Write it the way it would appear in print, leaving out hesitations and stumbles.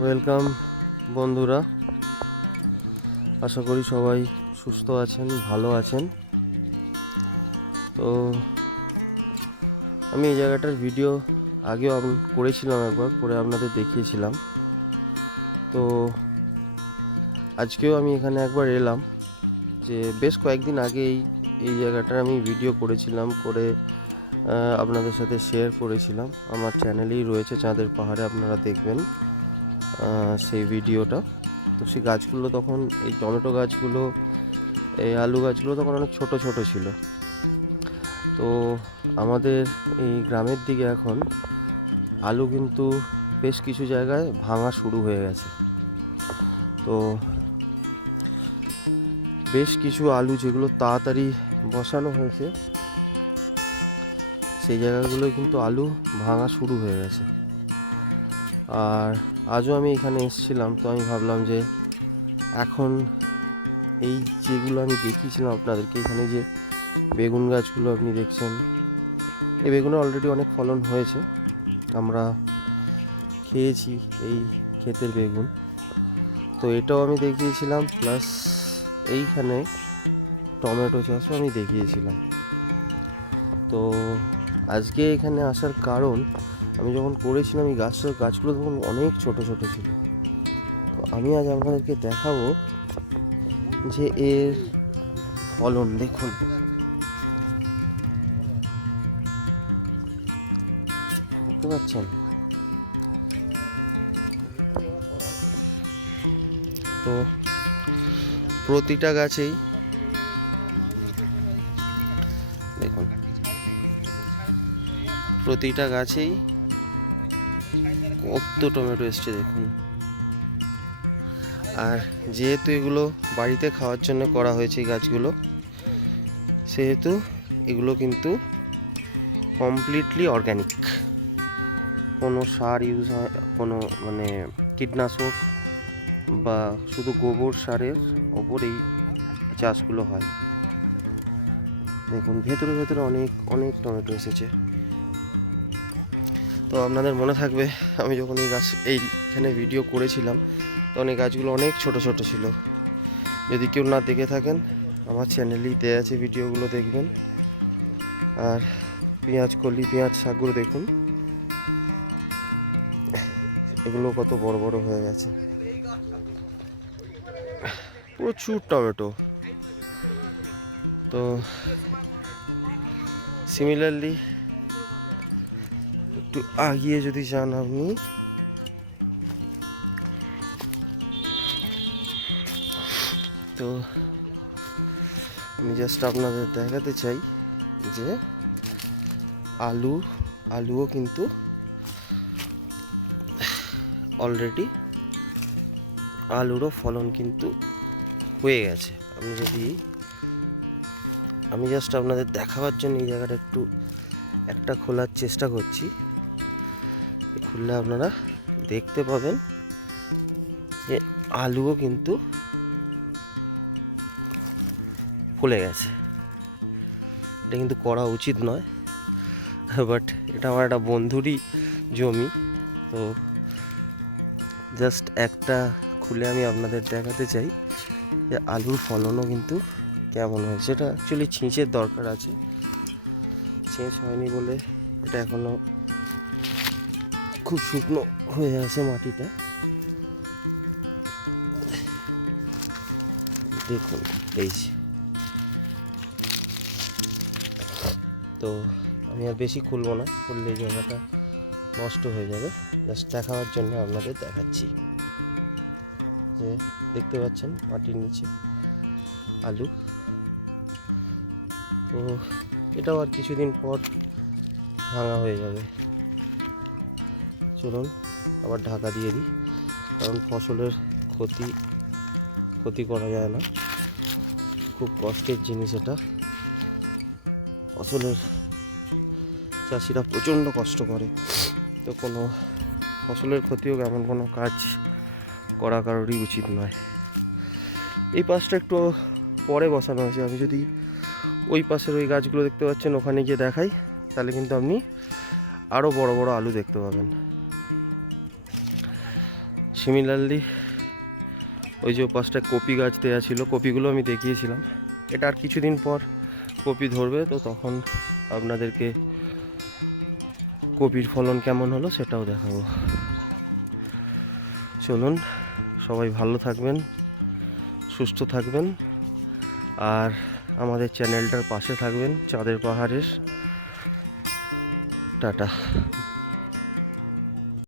Welcome বন্ধুরা, আশা করি সবাই সুস্থ আছেন, ভালো আছেন। তো আমি এই জায়গাটার ভিডিও আগেও করেছিলাম, একবার করে আপনাদের দেখিয়েছিলাম। তো আজকেও আমি এখানে একবার এলাম, যে বেশ কয়েকদিন আগে এই জায়গাটার আমি ভিডিও করেছিলাম, করে আপনাদের সাথে শেয়ার করেছিলাম। আমার চ্যানেলেই রয়েছে, চাঁদের পাহাড়ে, আপনারা দেখবেন সেই ভিডিওটা। তো সেই গাছগুলো তখন, এই টমেটো গাছগুলো, এই আলু গাছগুলো তখন অনেক ছোট ছোট ছিল। তো আমাদের এই গ্রামের দিকে এখন আলু কিন্তু বেশ কিছু জায়গায় ভাঙা শুরু হয়ে গেছে। তো বেশ কিছু আলু যেগুলো তাড়াতাড়ি বসানো হয়েছে, সেই জায়গাগুলো কিন্তু আলু ভাঙা শুরু হয়ে গেছে। আর আজও আমি এখানে এসেছিলাম, তো আমি ভাবলাম যে এখন এই যেগুলো আমি দেখিয়েছিলাম আপনাদেরকে, এখানে যে বেগুন গাছগুলো আপনি দেখছেন, এই বেগুনে অলরেডি অনেক ফলন হয়েছে, আমরা খেয়েছি এই ক্ষেতের বেগুন। তো এটাও আমি দেখিয়েছিলাম, প্লাস এইখানে টমেটো চাষও আমি দেখিয়েছিলাম। তো আজকে এখানে আসার কারণ, আমি যখন করেছিলাম এই গাছগুলো তখন অনেক ছোট ছোট ছিল। তো আমি আজ আপনাদেরকে দেখাবো যে এর ফলন দেখুন। দেখতে পাচ্ছেন? তো প্রতিটা গাছেই দেখুন, প্রতিটা গাছেই কত টমেটো এসছে দেখুন। আর যেহেতু এগুলো বাড়িতে খাওয়ার জন্য করা হয়েছে এই গাছগুলো, সেহেতু এগুলো কিন্তু কমপ্লিটলি অর্গ্যানিক। কোনো সার ইউজ হয়, কোনো মানে কীটনাশক বা শুধু গোবর সারের ওপর এই চাষগুলো হয়। দেখুন ভেতরে ভেতরে অনেক অনেক টমেটো এসেছে। তো আপনাদের মনে থাকবে, আমি যখন এইখানে ভিডিও করেছিলাম, তখন এই গাছগুলো অনেক ছোট ছোট ছিল। যদি কেউ না দেখে থাকেন, আমার চ্যানেলেই দেওয়া আছে, ভিডিওগুলো দেখবেন। আর পেঁয়াজ শাকগুলো দেখুন, এগুলো কত বড় বড় হয়ে গেছে, প্রচুর টমেটো। তো সিমিলারলি একটু আগিয়ে যদি যান আপনি, তো আমি জাস্ট আপনাদের দেখাতে চাই যে আলুও কিন্তু অলরেডি, আলুরও ফলন কিন্তু হয়ে গেছে। আমি জাস্ট আপনাদের দেখাবার জন্য এই জায়গাটা একটা খোলার চেষ্টা করছি, খুললে আপনারা দেখতে পাবেন যে আলুও কিন্তু ফুলে গেছে। এটা কিন্তু করা উচিত নয়, বাট এটা আমার একটা বন্ধুরই জমি, তো জাস্ট একটা খুলে আমি আপনাদের দেখাতে চাই যে আলুর ফলনও কিন্তু কেমন হয়েছে। এটা অ্যাকচুয়ালি ছিঁচের দরকার আছে, ছেঁচ হয়নি বলে এটা এখনও খুব শুকনো হয়ে আছে মাটিটা। দেখুন এই যে, তো আমি আর বেশি খুলবো না, খুললে এই জায়গাটা নষ্ট হয়ে যাবে। জাস্ট দেখাবার জন্য আপনাদের দেখাচ্ছি যে দেখতে পাচ্ছেন মাটির নিচে আলু। তো এটাও আর কিছুদিন পর ভাঙা হয়ে যাবে। চলুন আবার ঢাকা দিয়ে দিই, কারণ ফসলের ক্ষতি করা যায় না, খুব কষ্টের জিনিস এটা। ফসলের চাষিরা প্রচণ্ড কষ্ট করে, তো কোনো ফসলের ক্ষতি হোক এমন কোনো কাজ করা কারোরই উচিত নয়। এই পাশটা একটু পরে বসানো হয়েছে, আমি যদি ওই পাশের ওই গাছগুলো দেখতে পাচ্ছেন ওখানে গিয়ে দেখাই, তাহলে কিন্তু আপনি আরও বড় বড় আলু দেখতে পাবেন। সিমিলারলি ওই যে পাশটায় কপি গাছ দেওয়া ছিল, কপিগুলো আমি দেখিয়েছিলাম। এটা আর কিছুদিন পর কপি ধরবে, তো তখন আপনাদেরকে কপির ফলন কেমন হলো সেটাও দেখাবো। চলুন, সবাই ভালো থাকবেন, সুস্থ থাকবেন, আর আমাদের চ্যানেলটার পাশে থাকবেন, চাঁদের পাহাড়ের। টাটা।